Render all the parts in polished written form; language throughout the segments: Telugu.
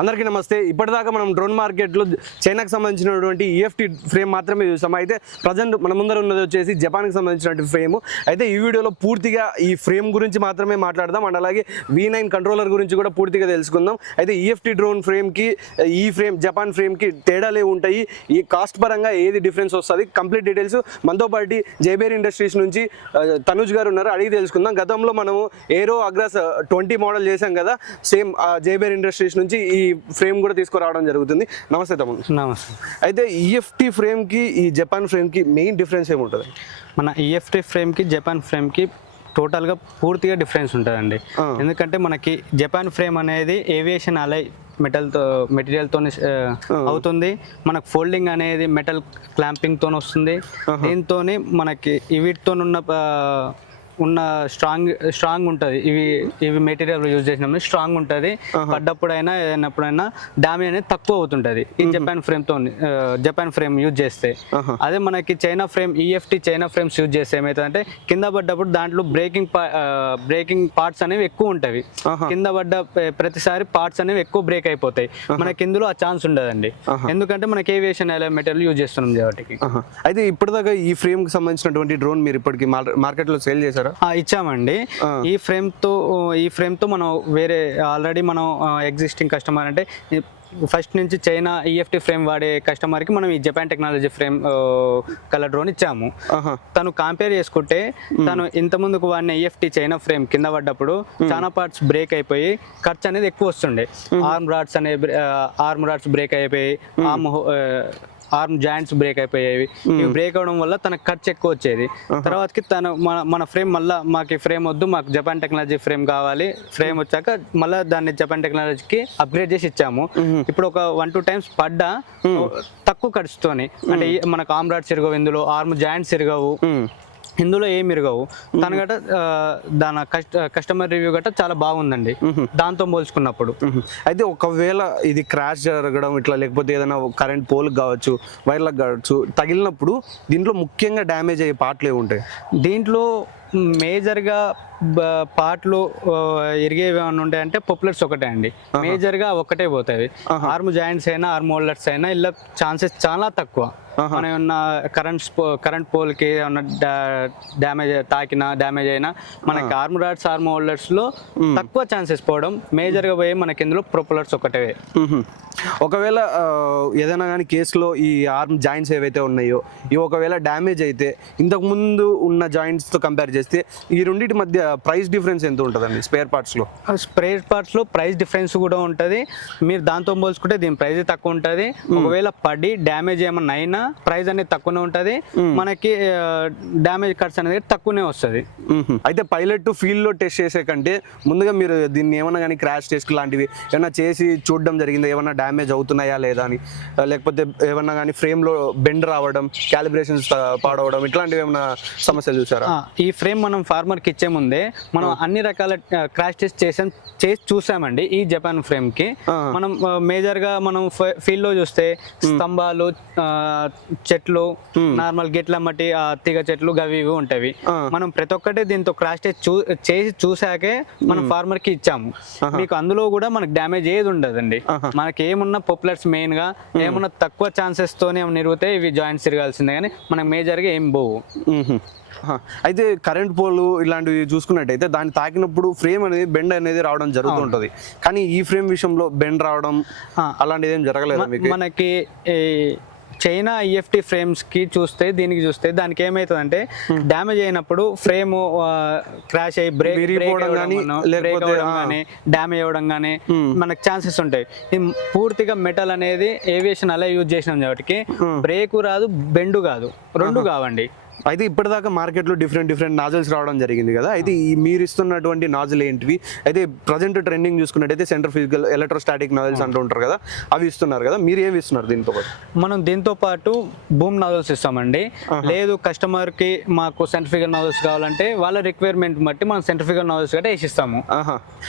అందరికీ నమస్తే. ఇప్పటిదాకా మనం డ్రోన్ మార్కెట్లో చైనాకి సంబంధించినటువంటి ఈఎఫ్టీ ఫ్రేమ్ మాత్రమే చూసాం. అయితే ప్రజెంట్ మన ముందర ఉన్నది వచ్చేసి జపాన్కి సంబంధించినటువంటి ఫ్రేమ్. అయితే ఈ వీడియోలో పూర్తిగా ఈ ఫ్రేమ్ గురించి మాత్రమే మాట్లాడదాం అండ్ అలాగే V9 కంట్రోలర్ గురించి కూడా పూర్తిగా తెలుసుకుందాం. అయితే ఈఎఫ్టీ డ్రోన్ ఫ్రేమ్కి ఈ ఫ్రేమ్ జపాన్ ఫ్రేమ్కి తేడాలు ఉంటాయి, ఈ కాస్ట్ పరంగా ఏది డిఫరెన్స్ వస్తుంది, కంప్లీట్ డీటెయిల్స్ మనతో పాటు జైబేర్ ఇండస్ట్రీస్ నుంచి తనుజ్ గారు ఉన్నారు, అడిగి తెలుసుకుందాం. గతంలో మనము ఏరో అగ్రాస్ 20 మోడల్ చేసాం కదా, సేమ్ జైబేర్ ఇండస్ట్రీస్ నుంచి ఈ ఫ్రేమ్ కూడా తీసుకురావడం జరుగుతుంది. నమస్తే తమ్ముడు. నమస్తే. అయితే ఈఎఫ్టీ ఫ్రేమ్కి ఈ జపాన్ ఫ్రేమ్కి మెయిన్ డిఫరెన్స్ ఏముంటుంది? మన ఈఎఫ్టీ ఫ్రేమ్కి జపాన్ ఫ్రేమ్కి టోటల్గా పూర్తిగా డిఫరెన్స్ ఉంటుందండి. ఎందుకంటే మనకి జపాన్ ఫ్రేమ్ అనేది ఏవియేషన్ అలై మెటీరియల్తో అవుతుంది. మనకు ఫోల్డింగ్ అనేది మెటల్ క్లాంపింగ్తో వస్తుంది. దీంతో మనకి వీటితో ఉన్న స్ట్రాంగ్ ఉంటుంది. ఇవి మెటీరియల్ యూజ్ చేసినప్పుడు స్ట్రాంగ్ ఉంటుంది. పడ్డప్పుడైనా ఏదైనప్పుడైనా డ్యామేజ్ అనేది తక్కువ అవుతుంటుంది ఈ జపాన్ ఫ్రేమ్ యూజ్ చేస్తే. అదే మనకి China frame EFT China frames use చేస్తే ఏమవుతుందంటే కింద పడ్డప్పుడు దాంట్లో బ్రేకింగ్ పార్ట్స్ అనేవి ఎక్కువ ఉంటాయి. కింద పడ్డ ప్రతిసారి పార్ట్స్ అనేవి ఎక్కువ బ్రేక్ అయిపోతాయి. మనకి ఇందులో ఆ ఛాన్స్ ఉండదండి, ఎందుకంటే మనకి ఏవియేషన్ మెటీరియల్ యూజ్ చేస్తున్నాం కాబట్టి. అయితే ఇప్పటిదాకా ఈ ఫ్రేమ్ కి సంబంధించినటువంటి డ్రోన్ మీరు ఇప్పటికి మార్కెట్ లో సేల్ చేశారు? ఇచ్చామండి. ఈ ఫ్రేమ్ తో మనం వేరే ఆల్రెడీ మనం ఎగ్జిస్టింగ్ కస్టమర్ అంటే ఫస్ట్ నుంచి చైనా ఈఎఫ్టీ ఫ్రేమ్ వాడే కస్టమర్కి మనం ఈ Japan technology frame colour drone ఇచ్చాము. తను కంపేర్ చేసుకుంటే తను ఇంత ముందుకు వాడిన ఈఎఫ్టీ చైనా ఫ్రేమ్ కింద పడ్డప్పుడు చాలా పార్ట్స్ బ్రేక్ అయిపోయి ఖర్చు అనేది ఎక్కువ వస్తుండే. ఆర్మ్ రాడ్స్ బ్రేక్ అయిపోయి ఆర్మ్ జాయింట్స్ బ్రేక్ అయిపోయేవి. ఇవి బ్రేక్ అవడం వల్ల తనకు ఖర్చు ఎక్కువ వచ్చేది. తర్వాతకి తను మన ఫ్రేమ్ మళ్ళీ మాకు ఫ్రేమ్ వద్దు, మాకు జపాన్ టెక్నాలజీ ఫ్రేమ్ కావాలి. ఫ్రేమ్ వచ్చాక మళ్ళీ దాన్ని జపాన్ టెక్నాలజీకి అప్గ్రేడ్ చేసి ఇచ్చాము. ఇప్పుడు ఒక 1-2 టైమ్స్ పడ్డా తక్కువ ఖర్చుతోని, అంటే మనకు ఆర్మ్ రాడ్స్ ఇరగవు, ఇందులో ఆర్మ్ జాయింట్స్ ఇరగవు, ఇందులో ఏమి ఇరగవు. దాని గట్ట దాని కస్టమర్ రివ్యూ గట్ట చాలా బాగుందండి దాంతో పోల్చుకున్నప్పుడు. అయితే ఒకవేళ ఇది క్రాష్ జరగడం ఇట్లా, లేకపోతే ఏదైనా కరెంట్ పోల్ కావచ్చు, వైర్లకు కావచ్చు, తగిలినప్పుడు దీంట్లో ముఖ్యంగా డ్యామేజ్ అయ్యే పార్ట్లు ఏమి ఉంటాయి? దీంట్లో మేజర్గా పార్ట్లు ఇరిగేవి ఏమైనా ఉంటాయంటే పొప్లర్స్ ఒకటే అండి, మేజర్గా ఒక్కటే పోతాయి. ఆర్మ్ జాయింట్స్ అయినా ఆర్మ్ హోల్డర్స్ అయినా ఇలా ఛాన్సెస్ చాలా తక్కువ. మనం ఏమన్నా కరెంట్ పోల్కి ఏమన్నా డ్యామేజ్ అయినా మనకి ఆర్మ్ రాడ్స్ ఆర్మ్ హోల్డర్స్లో తక్కువ ఛాన్సెస్ పోవడం. మేజర్గా పోయి మనకి ఇందులో ప్రొపలర్స్ ఒకటే. ఒకవేళ ఏదైనా కానీ కేసులో ఈ ఆర్మ్ జాయింట్స్ ఏవైతే ఉన్నాయో ఇవి ఒకవేళ డ్యామేజ్ అయితే ఇంతకు ముందు ఉన్న జాయింట్స్తో కంపేర్ చేస్తే ఈ రెండింటి మధ్య ప్రైస్ డిఫరెన్స్ ఎంత ఉంటుందండి? స్పేర్ పార్ట్స్లో ప్రైస్ డిఫరెన్స్ కూడా ఉంటుంది. మీరు దాంతో పోల్చుకుంటే దీని ప్రైస్ తక్కువ ఉంటుంది. ఒకవేళ పడి డ్యామేజ్ ఏమన్నా అయినా ప్రైస్ అనేది తక్కువనే ఉంటుంది, మనకి డ్యామేజ్ కట్స్ అనేది తక్కువనే వస్తుంది. అయితే పైలట్ ఫీల్డ్లో టెస్ట్ చేసే కంటే ముందుగా మీరు దీన్ని ఏమన్నా కానీ క్రాష్ టెస్ట్ లాంటివి ఏమన్నా చేసి చూడడం జరిగింది, ఏమన్నా డ్యామేజ్ అవుతున్నాయా లేదా అని, లేకపోతే ఏమన్నా కానీ ఫ్రేమ్లో బెండ్ రావడం, క్యాలిబ్రేషన్స్ పాడవడం, ఇట్లాంటివి ఏమన్నా సమస్యలు చూసారా? ఈ ఫ్రేమ్ మనం ఫార్మర్కి ఇచ్చే ముందే మనం అన్ని రకాల క్రాష్ టెస్ట్ చేసి చూసామండి. ఈ జపాన్ ఫ్రేమ్కి మనం మేజర్గా మనం ఫీల్డ్లో చూస్తే స్తంభాలు, చెట్లు, నార్మల్ గిట్ల మట్టి తీగ చెట్లు అవి ఇవి ఉంటాయి. మనం ప్రతి ఒక్కటి దీంతో క్రాష్ టెస్ట్ చేసి చూసాకే మనం ఫార్మర్ కి ఇచ్చాము. మీకు అందులో కూడా మనకు డ్యామేజ్ ఏది ఉండదండి. మనకి ఏమున్నా పొప్లర్స్ మెయిన్ గా ఏమున్నా తక్కువ ఛాన్సెస్ తోనే నిరుగుతే ఇవి జాయింట్స్ తిరగాల్సిందే, కానీ మనకు మేజర్ గా ఏం పోవు. అయితే కరెంట్ పోలు ఇలాంటివి చూసుకున్నట్టయితే దాన్ని తాకినప్పుడు ఫ్రేమ్ అనేది బెండ్ అనేది రావడం జరుగుతుంటది, కానీ ఈ ఫ్రేమ్ విషయంలో బెండ్ రావడం అలాంటిది ఏం జరగలేదు. మనకి చైనా ఈఎఫ్టీ ఫ్రేమ్స్ కి చూస్తే దానికి ఏమవుతుందంటే డ్యామేజ్ అయినప్పుడు ఫ్రేమ్ క్రాష్ అయ్యి బ్రేక్ డ్యామేజ్ అవ్వడం కానీ మనకు ఛాన్సెస్ ఉంటాయి. పూర్తిగా మెటల్ అనేది ఏవియేషన్ అలా యూజ్ చేసినాం కాబట్టి బ్రేక్ రాదు, బెండు కాదు, రెండు కావండి. అయితే ఇప్పటిదాకా మార్కెట్లో డిఫరెంట్ నాజిల్స్ రావడం జరిగింది కదా, అయితే మీరు ఇస్తున్నటువంటి నాజిల్ ఏంటివి? అయితే ప్రజెంట్ ట్రెండింగ్ చూసుకున్నట్టయితే సెంట్రిఫ్యూగల్ ఎలక్ట్రోస్టాటిక్ నాజిల్స్ అంటూ ఉంటారు కదా, అవి ఇస్తున్నారు కదా, మీరు ఏమి ఇస్తున్నారు దీంతో పాటు? మనం దీంతో పాటు బూమ్ నాజిల్స్ ఇస్తామండి. లేదు కస్టమర్కి మాకు సెంట్రిఫ్యూగల్ నాజిల్స్ కావాలంటే వాళ్ళ రిక్వైర్మెంట్ బట్టి మనం సెంట్రిఫ్యూగల్ నాజిల్స్ కూడా వేసిస్తాము.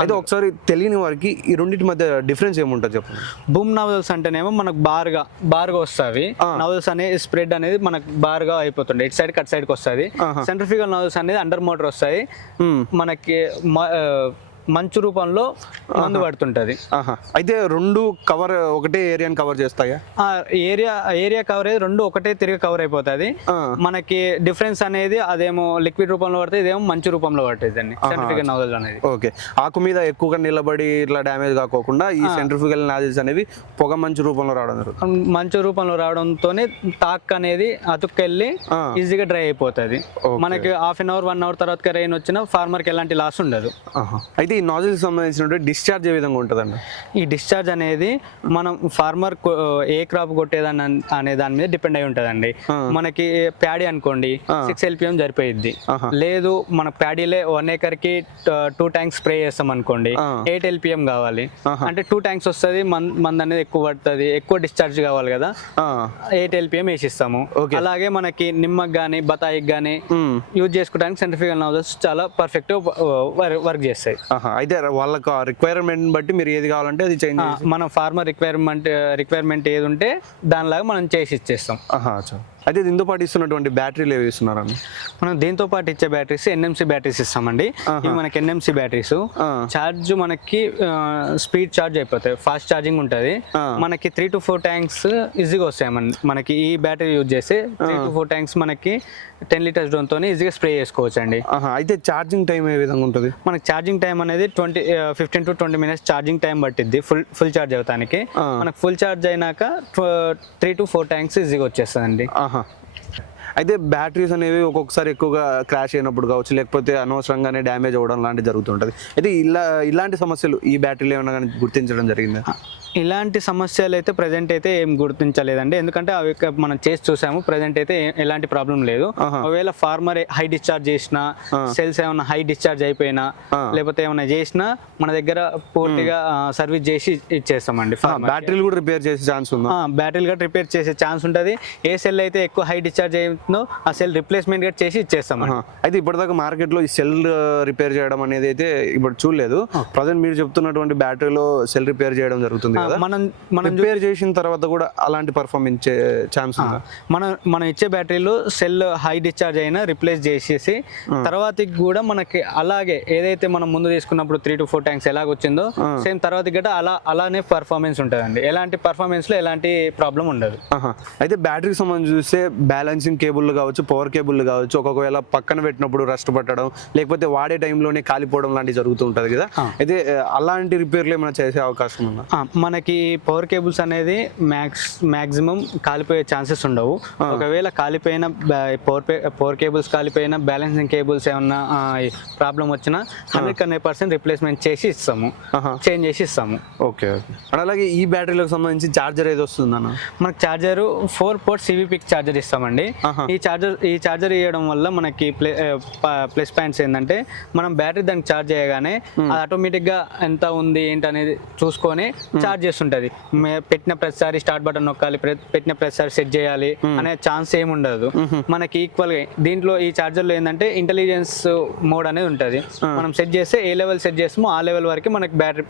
అయితే ఒకసారి తెలియని వారికి ఈ రెండింటి మధ్య డిఫరెన్స్ ఏముంటుంది చెప్పండి? బూమ్ నాజిల్స్ అంటేనేమో మనకు బార్గా వస్తాయి. నాజిల్స్ అనేది స్ప్రెడ్ అనేది మనకు బార్గా అయిపోతుంది, ఇటు సైడ్ కట్ సైడ్ కి వస్తుంది. సెంట్రిఫ్యూగల్ నాజిల్స్ అనేది అండర్ మోటార్ వస్తాయి. మనకి మంచు రూపంలో మందు పడుతుంటది. అయితే రెండు కవర్ ఒకటే ఏరియాని కవర్ చేస్తాయా? ఆ ఏరియా కవరేజ్ రెండు ఒకటే తిరిగి కవర్ అయిపోతుంది. మనకి డిఫరెన్స్ అనేది అదేమో లిక్విడ్ రూపంలో పడుతుంది, ఇదేమో మంచు రూపంలో పడుతుంది అండి సెంట్రిఫ్యూగల్ నాజిల్ అనేది. ఓకే, ఆకు మీద ఎక్కువగా నిలబడి ఇట్లా డ్యామేజ్ కాకోకుండా ఈ సెంట్రిఫ్యూగల్ నాజిల్స్ అనేవి పొగ మంచు రూపంలో రావడం జరుగుతుంది. మంచు రూపంలో రావడంతోనే టాక్ అనేది అతుక్కెళ్ళి ఈజీగా డ్రై అయిపోతుంది. మనకి హాఫ్ అన్ అవర్ 1 అవర్ తర్వాత రెయిన్ వచ్చినా ఫార్మర్ కి ఎలాంటి లాస్ ఉండదు. అయితే ఈ నాజిల్ సంబంధించిన డిశ్చార్జ్ ఏ విధంగా ఉంటుందండి? ఈ డిశ్చార్జ్ అనేది మనం ఫార్మర్ ఏ క్రాప్ కొట్టేదని అనే దాని మీద డిపెండ్ అయి ఉంటుందండి. మనకి ప్యాడీ అనుకోండి 6 LPM సరిపోయిద్ది. లేదు మన ప్యాడీలే 1 acre-కి 2 tanks స్ప్రే చేస్తాం అనుకోండి 8 LPM కావాలి అంటే 2 tanks వస్తుంది, మంది అనేది ఎక్కువ పడుతుంది, ఎక్కువ డిశ్చార్జ్ కావాలి కదా, 8 LPM వేసిస్తాము. అలాగే మనకి నిమ్మకి కానీ బతాయికి కానీ యూజ్ చేసుకోవడానికి సెంట్రిఫ్యూగల్ నాజిల్స్ చాలా పర్ఫెక్ట్ వర్క్ చేస్తాయి. అయితే వాళ్ళకి రిక్వైర్మెంట్ బట్టి మీరు ఏది కావాలంటే అది చేంజ్ మన ఫార్మర్ రిక్వైర్మెంట్ ఏది ఉంటే దానిలాగా మనం చేసి ఇచ్చేస్తాం. అయితే దీంతో పాటు ఇస్తున్నటువంటి బ్యాటరీలు ఏవి ఇస్తున్నారని? మనం దీంతో పాటు ఇచ్చే బ్యాటరీస్ NMC బ్యాటరీస్ ఇస్తామండి. ఇవి మనకి NMC బ్యాటరీస్ చార్జ్ మనకి స్పీడ్ చార్జ్ అయిపోతాయి, ఫాస్ట్ ఛార్జింగ్ ఉంటుంది. మనకి 3 to 4 tanks ఈజీగా వస్తాయి. మనకి ఈ బ్యాటరీ యూజ్ చేస్తే 3 to 4 tanks మనకి 10 liters డ్రోన్తో ఈజీగా స్ప్రే చేసుకోవచ్చు అండి. అయితే ఛార్జింగ్ టైం ఏ విధంగా ఉంటుంది? మనకి ఛార్జింగ్ టైం అనేది 15 to 20 minutes ఛార్జింగ్ టైం పట్టిద్ది ఫుల్ ఛార్జ్ అవుతానికి. మనకు ఫుల్ ఛార్జ్ అయినాక 3 to 4 tanks ఈజీగా వచ్చేస్తుందండి. అయితే బ్యాటరీస్ అనేవి ఒక్కొక్కసారి ఎక్కువగా క్రాష్ అయినప్పుడు కావచ్చు, లేకపోతే అనవసరంగానే డ్యామేజ్ అవ్వడం లాంటివి జరుగుతుంటుంది. అయితే ఇలాంటి సమస్యలు ఈ బ్యాటరీలు ఏమైనా కానీ గుర్తించడం జరిగింది? ఇలాంటి సమస్యలు అయితే ప్రజెంట్ అయితే ఏం గుర్తించలేదండి, ఎందుకంటే అవి మనం చేసి చూసాము. ప్రజెంట్ అయితే ఎలాంటి ప్రాబ్లం లేదు. ఒకవేళ ఫార్మర్ హై డిశ్చార్జ్ చేసినా, సెల్స్ ఏమైనా హై డిశ్చార్జ్ అయిపోయినా, లేకపోతే ఏమైనా చేసినా మన దగ్గర పూర్తిగా సర్వీస్ చేసి ఇచ్చేస్తామండి. బ్యాటరీలు కూడా రిపేర్ చేసే ఛాన్స్ ఉంది? బ్యాటరీలు కూడా రిపేర్ చేసే ఛాన్స్ ఉంటుంది. ఏ సెల్ అయితే ఎక్కువ హై డిశ్చార్జ్ అవుతుందో ఆ సెల్ రిప్లేస్మెంట్ కూడా చేసి ఇచ్చేస్తాం. అయితే ఇప్పటిదాకా మార్కెట్లో ఈ సెల్ రిపేర్ చేయడం అనేది అయితే ఇప్పుడు చూడలేదు. ప్రజెంట్ మీరు చెప్తున్నటువంటి బ్యాటరీలో సెల్ రిపేర్ చేయడం జరుగుతుంది. మనం రిపేర్ చేసిన తర్వాత కూడా అలాంటి పర్ఫార్మెన్స్ ఛాన్స్ ఉందా? మనం ఇచ్చే బ్యాటరీలు సెల్ హై డిశ్చార్జ్ అయినా రిప్లేస్ చేసేసి తర్వాతకి కూడా మనకి అలాగే ఏదైతే మనం ముందు తీసుకున్నప్పుడు 3 to 4 tanks ఎలాగ వచ్చిందో సేమ్ తర్వాత గట్రా అలానే పర్ఫార్మెన్స్ ఉంటుందండి. ఎలాంటి పర్ఫార్మెన్స్ లో ఎలాంటి ప్రాబ్లం ఉండదు. అయితే బ్యాటరీకి సంబంధించి చూస్తే బ్యాలెన్సింగ్ కేబుల్ కావచ్చు, పవర్ కేబుల్ కావచ్చు, ఒక్కొక్కవేళ పక్కన పెట్టినప్పుడు రస్ట్ పట్టడం, లేకపోతే వాడే టైంలోనే కాలిపోవడం లాంటివి జరుగుతూ ఉంటుంది కదా. అయితే అలాంటి రిపేర్లు ఏమైనా చేసే అవకాశం ఉందా? మనకి పవర్ కేబుల్స్ అనేది మాక్సిమం కాలిపోయే ఛాన్సెస్ ఉండవు. ఒకవేళ కాలిపోయిన పవర్ కేబుల్స్ కాలిపోయిన బ్యాలెన్సింగ్ కేబుల్స్ ఏమన్నా ప్రాబ్లం వచ్చినా 100% రిప్లేస్మెంట్ చేసి ఇస్తాము, చేంజ్ చేసి ఇస్తాము. ఓకే. అలాగే ఈ బ్యాటరీలకు సంబంధించి చార్జర్ ఏది వస్తుందన్న? మనకి చార్జర్ 4 port CVP చార్జర్ ఇస్తామండి. ఈ చార్జర్ ఇవ్వడం వల్ల మనకి ప్లస్ పాయింట్స్ ఏంటంటే మనం బ్యాటరీ దానికి చార్జ్ చేయగానే అది ఆటోమేటిక్ గా ఎంత ఉంది ఏంటి అనేది చూసుకొని చార్జ్ చేస్తుంటది. పెట్టిన ప్రతిసారి స్టార్ట్ బటన్ నొక్కాలి, పెట్టిన ప్రతిసారి సెట్ చేయాలి అనే ఛాన్స్ ఏమి ఉండదు. మనకి ఈక్వల్ గా దీంట్లో ఈ చార్జర్ లో ఏంటంటే ఇంటెలిజెన్స్ మోడ్ అనేది ఉంటది. మనం సెట్ చేస్తే ఏ లెవెల్ సెట్ చేస్తామో ఆ లెవెల్ వరకు మనకి బ్యాటరీ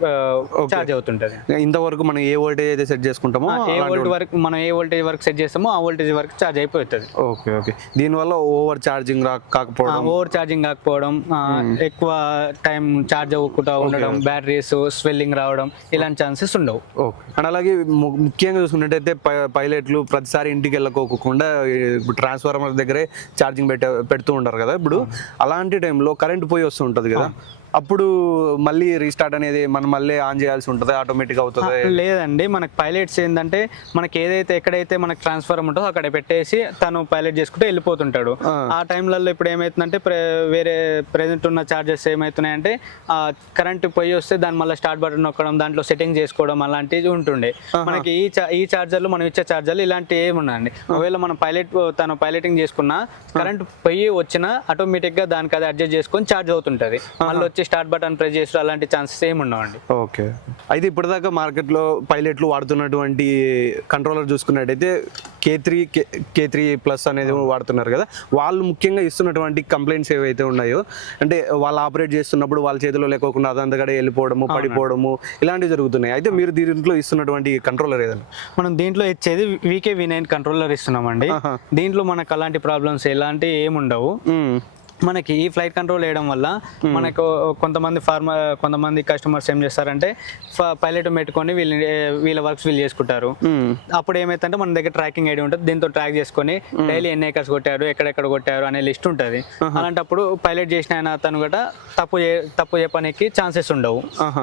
చార్జ్ అవుతుంటది. ఇంతవరకు మనం ఏ వోల్టేజ్ అయితే సెట్ చేసుకుంటామో ఏ వోల్టేజ్ వరకు సెట్ చేస్తామో ఆ వోల్టేజ్ వరకు చార్జ్ అయిపోతుంది. ఓకే. దీనివల్ల ఓవర్ ఛార్జింగ్ కాకపోవడం, ఎక్కువ టైం చార్జ్ అవ్వకుండా ఉండడం, బ్యాటరీస్ స్వెల్లింగ్ రావడం ఇలాంటి ఛాన్సెస్ ఉండవు. అండ్ అలాగే ముఖ్యంగా చూసుకున్నట్టయితే పైలట్లు ప్రతిసారి ఇంటికి వెళ్ళకోకుండా ట్రాన్స్ఫార్మర్ దగ్గరే ఛార్జింగ్ పెడుతూ ఉంటారు కదా. ఇప్పుడు అలాంటి టైంలో కరెంట్ పోయి వస్తూ ఉంటుంది కదా, అప్పుడు మళ్ళీ రీస్టార్ట్ అనేది మనం మళ్ళీ ఆన్ చేయాల్సి ఉంటుంది, ఆటోమేటిక్ అవుతుంది? లేదండి, మనకి పైలట్స్ ఏంటంటే మనకి ఎక్కడైతే మనకి ట్రాన్స్ఫార్మర్ ఉంటుందో అక్కడ పెట్టేసి తను పైలట్ చేసుకుంటే వెళ్ళిపోతుంటాడు. ఆ టైంలలో ఇప్పుడు ఏమవుతుందంటే వేరే ప్రెజెంట్ ఉన్న చార్జెస్ ఏమవుతున్నాయంటే కరెంట్ పోయి వస్తే దాని మళ్ళీ స్టార్ట్ బటన్ నొక్కడం, దాంట్లో సెట్టింగ్ చేసుకోవడం అలాంటివి ఉంటుండే. మనకి ఈ చార్జర్లు మనం ఇచ్చే చార్జర్లు ఇలాంటివి ఏమి ఉన్నాయండి. ఒకవేళ మనం తను పైలటింగ్ చేసుకున్నా కరెంట్ పోయి వచ్చినా ఆటోమేటిక్ గా దానికి అది అడ్జస్ట్ చేసుకొని చార్జ్ అవుతుంటది. మళ్ళీ వచ్చి స్టార్ట్ బటన్ ప్రెస్ చేసి అలాంటి ఛాన్సెస్ ఏమి ఉండవండి. ఓకే. అయితే ఇప్పటిదాకా మార్కెట్లో పైలట్లు వాడుతున్నటువంటి కంట్రోలర్ చూసుకున్నట్టయితే K3+ అనేది వాడుతున్నారు కదా. వాళ్ళు ముఖ్యంగా ఇస్తున్నటువంటి కంప్లైంట్స్ ఏవైతే ఉన్నాయో, అంటే వాళ్ళు ఆపరేట్ చేస్తున్నప్పుడు వాళ్ళ చేతిలో లేకోకుండా అదంతగా వెళ్ళిపోవడము, పడిపోవడము ఇలాంటివి జరుగుతున్నాయి. అయితే మీరు దీంట్లో ఇస్తున్నటువంటి కంట్రోలర్ ఏదైనా? మనం దీంట్లో ఇచ్చేది VK V9 కంట్రోలర్ ఇస్తున్నామండి. దీంట్లో మనకు అలాంటి ప్రాబ్లమ్స్ ఎలాంటి ఏముండవు. మనకి ఈ ఫ్లైట్ కంట్రోల్ వేయడం వల్ల మనకు కొంతమంది కస్టమర్స్ ఏం చేస్తారంటే పైలట్ పెట్టుకొని వీళ్ళ వర్క్స్ వీళ్ళు చేసుకుంటారు. అప్పుడు ఏమైతుందంటే మన దగ్గర ట్రాకింగ్ ఐడి ఉంటుంది, దీంతో ట్రాక్ చేసుకొని డైలీ ఎన్ని ఏకర్స్ కొట్టారు, ఎక్కడెక్కడ కొట్టారు అనే లిస్ట్ ఉంటుంది. అలాంటప్పుడు పైలట్ చేసిన ఆయన అతను కూడా తప్పు చెప్పడానికి ఛాన్సెస్ ఉండవు.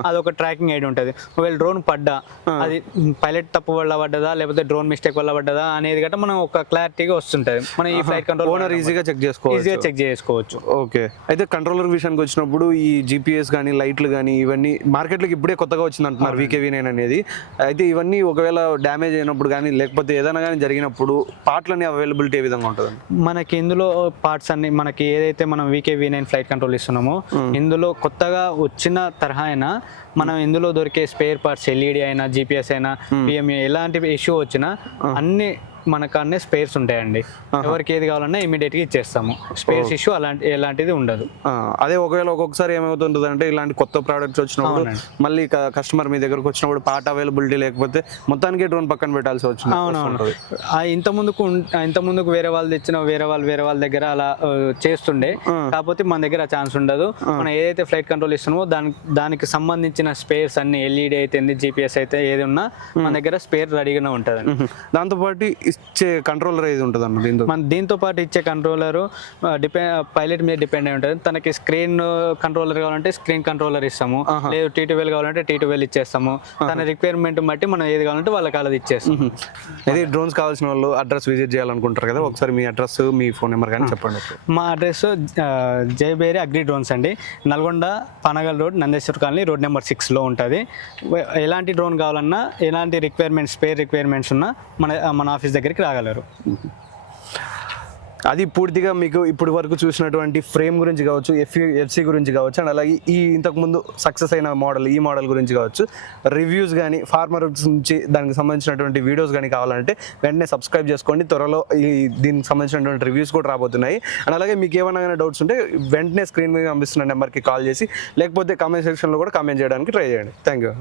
అదొక ట్రాకింగ్ ఐడి ఉంటుంది. ఒకవేళ డ్రోన్ పడ్డా అది పైలట్ తప్పు వల్ల పడ్డదా లేకపోతే డ్రోన్ మిస్టేక్ వల్ల పడ్డదా అనేది గట్రా మనం ఒక క్లారిటీగా వస్తుంటది. మనం ఈ ఫ్లైట్ కంట్రోల్ ఓనర్ ఈజీగా చెక్ చేసుకోవచ్చు. ఓకే, అయితే కంట్రోలర్ విషయానికి వచ్చినప్పుడు ఈ జిపిఎస్ కానీ లైట్లు కానీ ఇవన్నీ మార్కెట్లోకి ఇప్పుడే కొత్తగా వచ్చింది అంటున్నారు VKV9 అనేది. అయితే ఇవన్నీ ఒకవేళ డ్యామేజ్ అయినప్పుడు కానీ లేకపోతే ఏదైనా కానీ జరిగినప్పుడు పార్ట్లన్నీ అవైలబిలిటీ ఏ విధంగా ఉంటుంది? మనకి ఇందులో పార్ట్స్ అన్ని మనకి ఏదైతే మనం VKV9 ఫ్లైట్ కంట్రోల్ ఇస్తున్నామో ఇందులో కొత్తగా వచ్చిన తరహా అయినా మనం ఇందులో దొరికే స్పేర్ పార్ట్స్ LED అయినా GPS అయినా PME ఎలాంటి ఇష్యూ వచ్చినా అన్ని మనకు అన్నీ స్పేర్స్ ఉంటాయండి. ఎవరికి ఏది కావాలన్నా ఇమీడియట్గా ఇచ్చేస్తాము. స్పేర్స్ ఇష్యూ ఎలాంటిది ఉండదు. అదే ఒకవేళ ఒక్కొక్కసారి ఏమవుతుంటుంది అంటే ఇలాంటి కొత్త ప్రోడక్ట్స్ వచ్చినప్పుడు మళ్ళీ కస్టమర్ మీ దగ్గరకు వచ్చినప్పుడు పార్ట్ అవైలబిలిటీ లేకపోతే మొత్తానికి డ్రోన్ పక్కన పెట్టాల్సి వచ్చింది. అవునవును, ఇంత ముందుకు వేరే వాళ్ళు తెచ్చిన వేరే వాళ్ళ దగ్గర అలా చేస్తుండే. కాకపోతే మన దగ్గర ఛాన్స్ ఉండదు. మనం ఏదైతే ఫ్లైట్ కంట్రోల్ ఇస్తున్నామో దానికి సంబంధించిన స్పేర్స్ అన్ని LED అయితే GPS అయితే ఏది ఉన్నా మన దగ్గర స్పేర్ రెడీగానే ఉంటుంది. దాంతోపాటు ఇచ్చే కంట్రోలర్ ఏది ఉంటుంది అన్న? దీంతో పాటు ఇచ్చే కంట్రోలర్ పైలట్ మీద డిపెండ్ అయి ఉంటుంది. తనకి స్క్రీన్ కంట్రోలర్ కావాలంటే స్క్రీన్ కంట్రోలర్ ఇస్తాము, లేదు T12 కావాలంటే T12 ఇచ్చేస్తాము. తన రిక్వైర్మెంట్ బట్టి మనం ఏది కావాలంటే వాళ్ళకి అది ఇచ్చేస్తాం. ఇది డ్రోన్స్ కావాల్సిన వాళ్ళు అడ్రస్ విజిట్ చేయాలనుకుంటారు కదా, ఒకసారి మీ అడ్రస్ మీ ఫోన్ నెంబర్ కానీ చెప్పండి. మా అడ్రస్ జయబేరి అగ్రి డ్రోన్స్ అండి, Nalgonda Panagal road, Nandeshwar colony, road number 6లో ఉంటుంది. ఎలాంటి డ్రోన్ కావాలన్నా ఎలాంటి స్పేర్ రిక్వైర్మెంట్స్ ఉన్నా మన ఆఫీస్ దగ్గరికి రాగలరు. అది పూర్తిగా మీకు ఇప్పటి వరకు చూసినటువంటి ఫ్రేమ్ గురించి కావచ్చు, FC గురించి కావచ్చు, అండ్ అలాగే ఈ ఇంతకుముందు సక్సెస్ అయిన ఈ మోడల్ గురించి కావచ్చు, రివ్యూస్ కానీ ఫార్మర్స్ నుంచి దానికి సంబంధించినటువంటి వీడియోస్ కానీ కావాలంటే వెంటనే సబ్స్క్రైబ్ చేసుకోండి. త్వరలో దీనికి సంబంధించినటువంటి రివ్యూస్ కూడా రాబోతున్నాయి. అండ్ అలాగే మీకు ఏమైనా డౌట్స్ ఉంటే వెంటనే స్క్రీన్ మీద పంపిస్తున్న నెంబర్కి కాల్ చేసి లేకపోతే కామెంట్ సెక్షన్లో కూడా కామెంట్ చేయడానికి ట్రై చేయండి. Thank you.